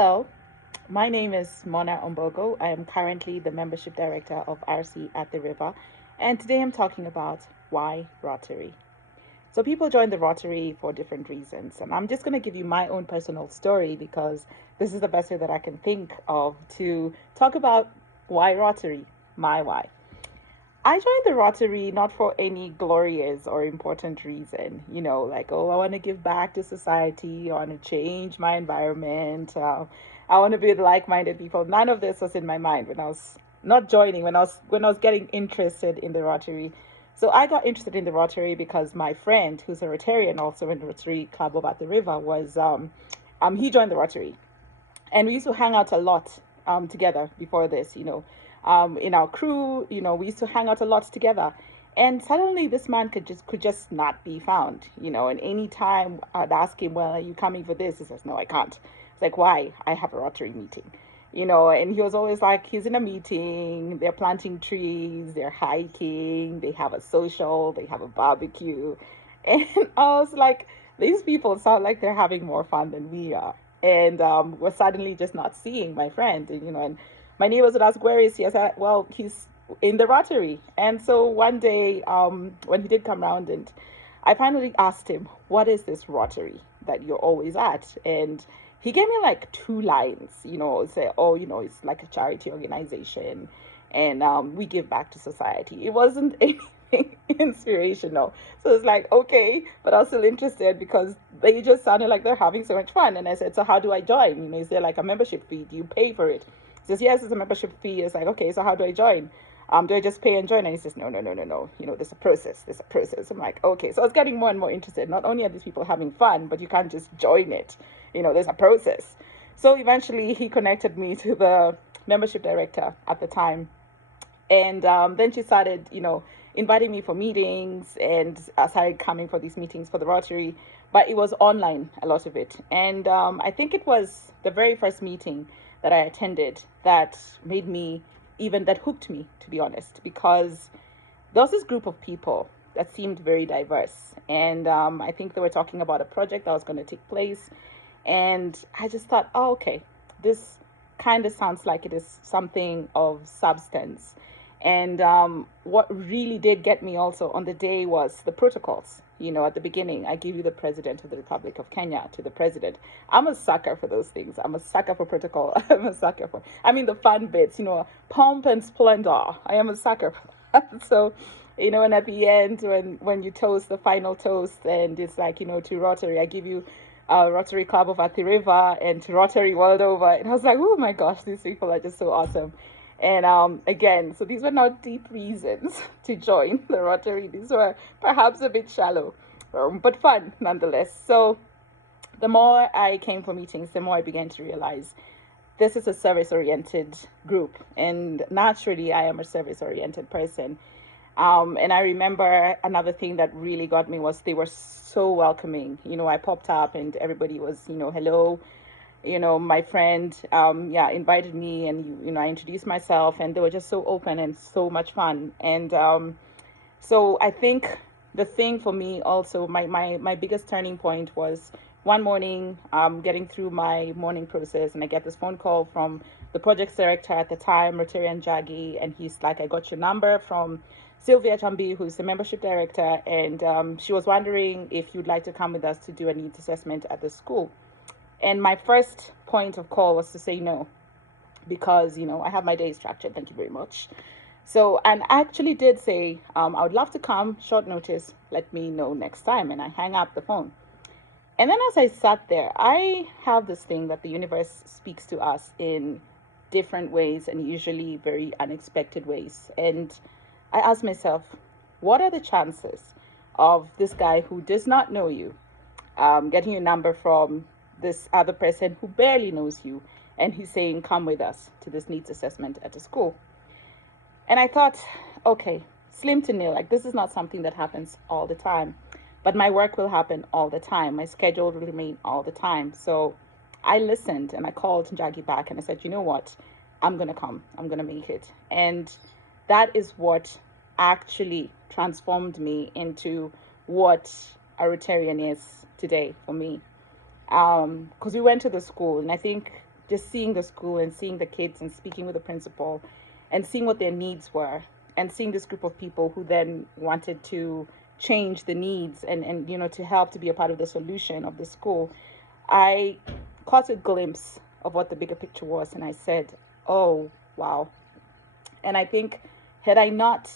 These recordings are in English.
Hello, my name is Mona Ombogo. I am currently the membership director of RC at the River, and today I'm talking about why Rotary. So, people join the Rotary for different reasons, and I'm just going to give you my own personal story because this is the best way that I can think of to talk about why Rotary, my why. I joined the Rotary not for any glorious or important reason, like, oh, I want to give back to society, I want to change my environment, I want to be with like-minded people. None of this was in my mind when I was not joining, when I was getting interested in the Rotary. So I got interested in the Rotary because my friend, who's a Rotarian, also in the Rotary Club of at the River, was he joined the Rotary, and we used to hang out a lot together before this, in our crew, we used to hang out a lot together. And suddenly this man could just not be found, and any time I'd ask him, well, are you coming for this? He says, no, I can't. It's like, why? I have a Rotary meeting, and he was always like, he's in a meeting, they're planting trees, they're hiking, they have a social, they have a barbecue. And I was like, these people sound like they're having more fun than we are. And we're suddenly just not seeing my friend, and my neighbors would ask, where is he? I said, well, he's in the Rotary. And so one day, when he did come around, and I finally asked him, what is this Rotary that you're always at? And he gave me like two lines, say, oh, it's like a charity organization, and we give back to society. It wasn't anything inspirational. So it's like, okay, but I was still interested because they just sounded like they're having so much fun. And I said, so how do I join? Is there like a membership fee? Do you pay for it? He says, yes, it's a membership fee. It's like, okay, so how do I join? Do I just pay and join? And he says, no, no, no, no, no. There's a process. There's a process. I'm like, okay. So I was getting more and more interested. Not only are these people having fun, but you can't just join it. There's a process. So eventually he connected me to the membership director at the time. And then she started, inviting me for meetings, and I started coming for these meetings for the Rotary. But it was online, a lot of it. And I think it was the very first meeting that I attended that hooked me, to be honest, because there was this group of people that seemed very diverse. And I think they were talking about a project that was going to take place. And I just thought, oh, okay, this kind of sounds like it is something of substance. And what really did get me also on the day was the protocols. At the beginning, I give you the President of the Republic of Kenya to the President. I'm a sucker for those things. I'm a sucker for protocol. The fun bits, pomp and splendor. I am a sucker for that. So, and at the end, when you toast the final toast, and it's like, to Rotary, I give you Rotary Club of Athi River, and to Rotary world over. And I was like, oh my gosh, these people are just so awesome. And again, so these were not deep reasons to join the Rotary. These were perhaps a bit shallow, but fun nonetheless. So the more I came for meetings, the more I began to realize this is a service-oriented group. And naturally, I am a service-oriented person. And I remember another thing that really got me was they were so welcoming. I popped up and everybody was, hello. My friend, invited me, and, I introduced myself, and they were just so open and so much fun. And so I think the thing for me also, my biggest turning point was one morning, getting through my morning process, and I get this phone call from the project director at the time, Rotarian Jagi, and he's like, I got your number from Sylvia Chambi, who's the membership director, and she was wondering if you'd like to come with us to do a needs assessment at the school. And my first point of call was to say no, because, I have my day structured. Thank you very much. So, and I actually did say, I would love to come, short notice, let me know next time. And I hang up the phone. And then as I sat there, I have this thing that the universe speaks to us in different ways, and usually very unexpected ways. And I asked myself, what are the chances of this guy who does not know you, getting your number from this other person who barely knows you, and he's saying, come with us to this needs assessment at a school? And I thought, okay, slim to nil, like this is not something that happens all the time, but my work will happen all the time. My schedule will remain all the time. So I listened, and I called Jackie back, and I said, you know what, I'm going to come, I'm going to make it. And that is what actually transformed me into what a Rotarian is today for me. Because we went to the school, and I think just seeing the school and seeing the kids and speaking with the principal and seeing what their needs were, and seeing this group of people who then wanted to change the needs and to help to be a part of the solution of the school, I caught a glimpse of what the bigger picture was, and I said, oh wow. And I think, had I not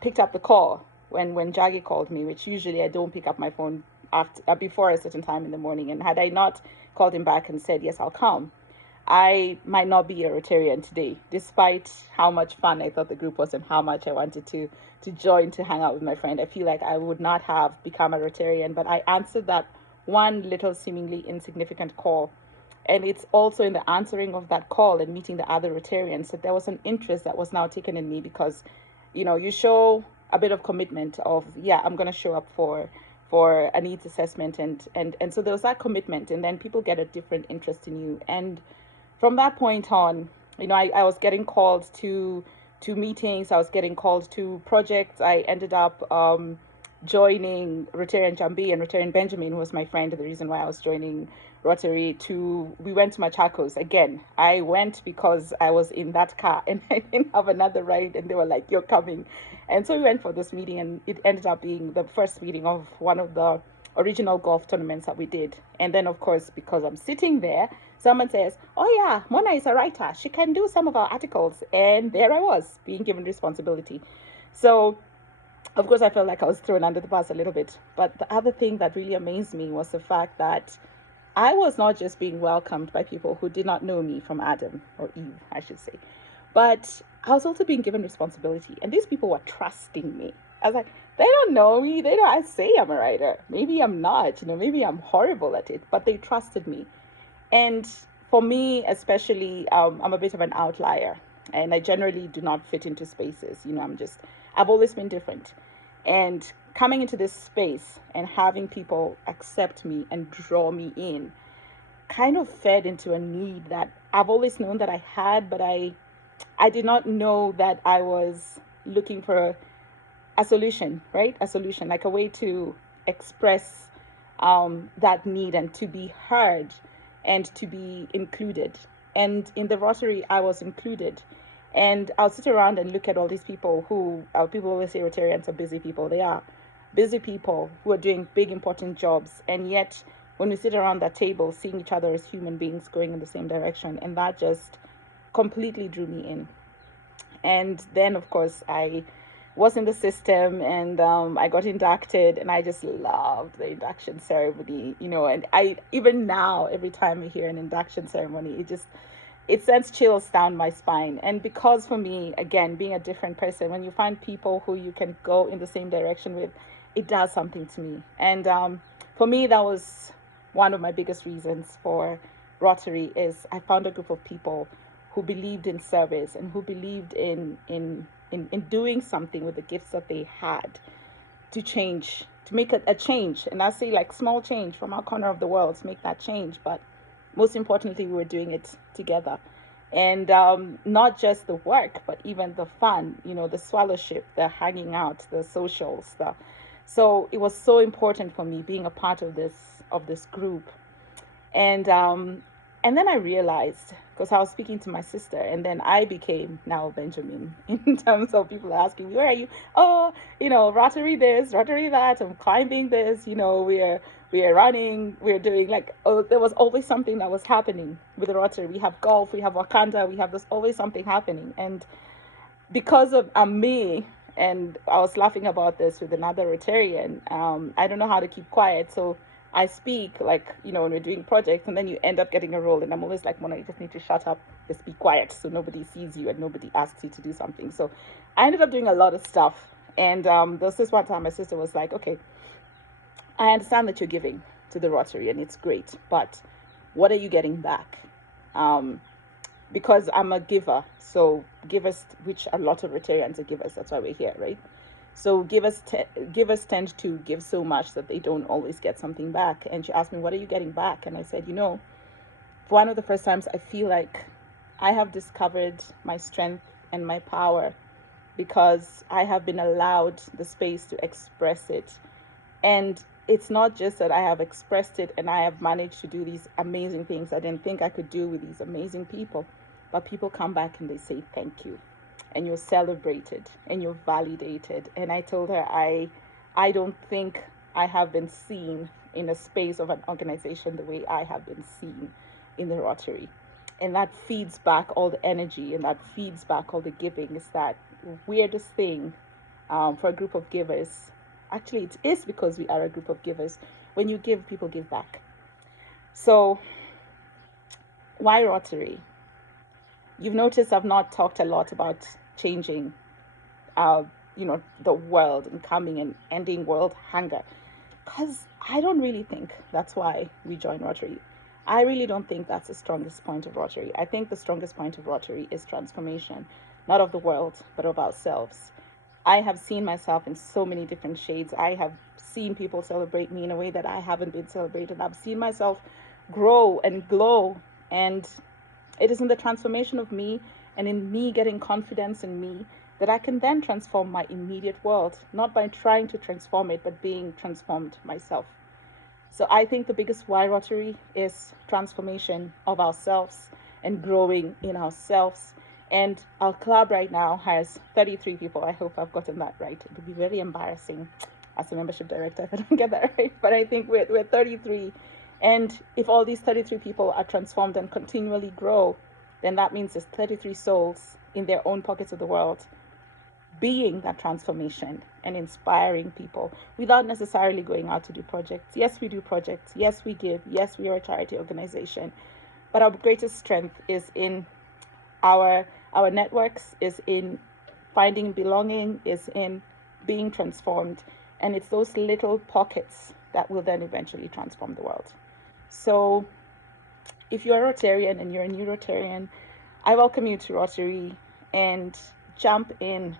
picked up the call when Jaggy called me, which usually I don't pick up my phone after before a certain time in the morning, and had I not called him back and said, yes, I'll come, I might not be a Rotarian today, despite how much fun I thought the group was and how much I wanted to join, to hang out with my friend. I feel like I would not have become a Rotarian, but I answered that one little seemingly insignificant call. And it's also in the answering of that call and meeting the other Rotarians that there was an interest that was now taken in me, because, you show a bit of commitment of, yeah, I'm going to show up for a needs assessment, and so there was that commitment, and then people get a different interest in you. And from that point on, I was getting called to meetings, I was getting called to projects. I ended up joining Rotarian Jambi and Rotarian Benjamin, who was my friend, the reason why I was joining Rotary. We went to Machakos again. I went because I was in that car and I didn't have another ride, and they were like, you're coming. And so we went for this meeting, and it ended up being the first meeting of one of the original golf tournaments that we did. And then, of course, because I'm sitting there, someone says, oh yeah, Mona is a writer, she can do some of our articles. And there I was, being given responsibility. So of course I felt like I was thrown under the bus a little bit. But the other thing that really amazed me was the fact that I was not just being welcomed by people who did not know me from Adam or Eve, I should say, but I was also being given responsibility. And these people were trusting me. I was like, they don't know me. They don't. I say I'm a writer. Maybe I'm not, maybe I'm horrible at it, but they trusted me. And for me, especially, I'm a bit of an outlier, and I generally do not fit into spaces. I've always been different. And coming into this space and having people accept me and draw me in kind of fed into a need that I've always known that I had, but I did not know that I was looking for a solution, right? A solution, like a way to express that need and to be heard and to be included. And in the Rotary, I was included. And I'll sit around and look at all these people who, people always say Rotarians are busy people. They are busy people who are doing big, important jobs. And yet, when we sit around that table, seeing each other as human beings going in the same direction, and that just completely drew me in. And then, of course, I was in the system, and I got inducted, and I just loved the induction ceremony, and I, even now, every time I hear an induction ceremony, it sends chills down my spine. And because for me, again, being a different person, when you find people who you can go in the same direction with, it does something to me. And for me, that was one of my biggest reasons for Rotary, is I found a group of people who believed in service and who believed in doing something with the gifts that they had to change, to make a change. And I say, like, small change from our corner of the world, to make that change. But most importantly, we were doing it together. And not just the work, but even the fun, the swallowship, the hanging out, the socials. So it was so important for me being a part of this group. And then I realized, because I was speaking to my sister, and then I became now Benjamin, in terms of people asking me, where are you? Oh, Rotary this, Rotary that, I'm climbing this, we're running, we're doing, like, oh, there was always something that was happening with the Rotary. We have golf, we have Wakanda, there's always something happening. And because of me, and I was laughing about this with another Rotarian, I don't know how to keep quiet, so I speak, like, when we're doing projects, and then you end up getting a role, and I'm always like, Mona, you just need to shut up, just be quiet, so nobody sees you and nobody asks you to do something. So I ended up doing a lot of stuff. And there was this one time my sister was like, okay, I understand that you're giving to the Rotary, and it's great, but what are you getting back? Because I'm a giver, so givers, which a lot of Rotarians are givers, that's why we're here, right? So givers tend to give so much that they don't always get something back. And she asked me, what are you getting back? And I said, for one of the first times, I feel like I have discovered my strength and my power, because I have been allowed the space to express it. And it's not just that I have expressed it and I have managed to do these amazing things I didn't think I could do with these amazing people, but people come back and they say thank you, and you're celebrated and you're validated. And I told her I don't think I have been seen in a space of an organization the way I have been seen in the Rotary. And that feeds back all the energy and that feeds back all the giving. Is that weirdest thing for a group of givers? Actually, it is because we are a group of givers. When you give, people give back. So, why Rotary? You've noticed I've not talked a lot about changing, uh, the world and coming and ending world hunger, because I don't really think that's why we join Rotary. I really don't think that's the strongest point of Rotary. I think the strongest point of Rotary is transformation, not of the world, but of ourselves. I have seen myself in so many different shades. I have seen people celebrate me in a way that I haven't been celebrated. I've seen myself grow and glow. And it is in the transformation of me and in me getting confidence in me that I can then transform my immediate world, not by trying to transform it, but being transformed myself. So I think the biggest why Rotary is transformation of ourselves and growing in ourselves. And our club right now has 33 people. I hope I've gotten that right. It would be very embarrassing as a membership director if I don't get that right. But I think we're 33. And if all these 33 people are transformed and continually grow, then that means there's 33 souls in their own pockets of the world being that transformation and inspiring people without necessarily going out to do projects. Yes, we do projects. Yes, we give. Yes, we are a charity organization. But our greatest strength is in our networks, is in finding belonging, is in being transformed. And it's those little pockets that will then eventually transform the world. So if you're a Rotarian and you're a new Rotarian, I welcome you to Rotary, and jump in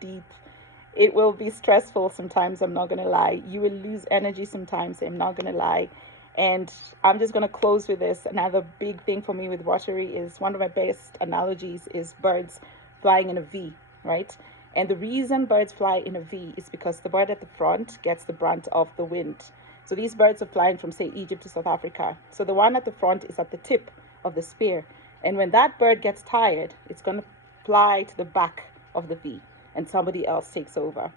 deep. It will be stressful sometimes, I'm not going to lie. You will lose energy sometimes, I'm not going to lie. And I'm just going to close with this. Another big thing for me with Rotary is, one of my best analogies is birds flying in a V, right? And the reason birds fly in a V is because the bird at the front gets the brunt of the wind. So these birds are flying from, say, Egypt to South Africa. So the one at the front is at the tip of the spear. And when that bird gets tired, it's going to fly to the back of the V, and somebody else takes over.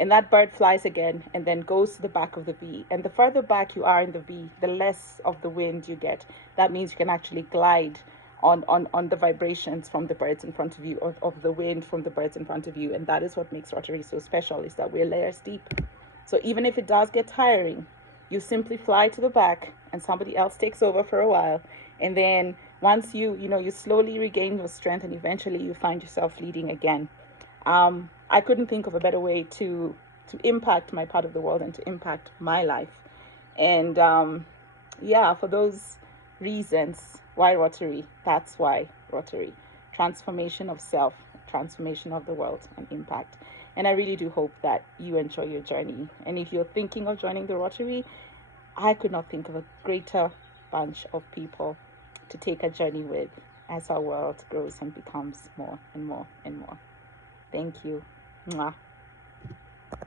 And that bird flies again and then goes to the back of the V. And the further back you are in the V, the less of the wind you get. That means you can actually glide on the vibrations from the birds in front of you, or of the wind from the birds in front of you. And that is what makes Rotary so special, is that we're layers deep. So even if it does get tiring, you simply fly to the back and somebody else takes over for a while. And then once you slowly regain your strength, and eventually you find yourself leading again. I couldn't think of a better way to impact my part of the world and to impact my life. And for those reasons, why Rotary? That's why Rotary. Transformation of self, transformation of the world, and impact. And I really do hope that you enjoy your journey. And if you're thinking of joining the Rotary, I could not think of a greater bunch of people to take a journey with as our world grows and becomes more and more and more. Thank you. Mwah.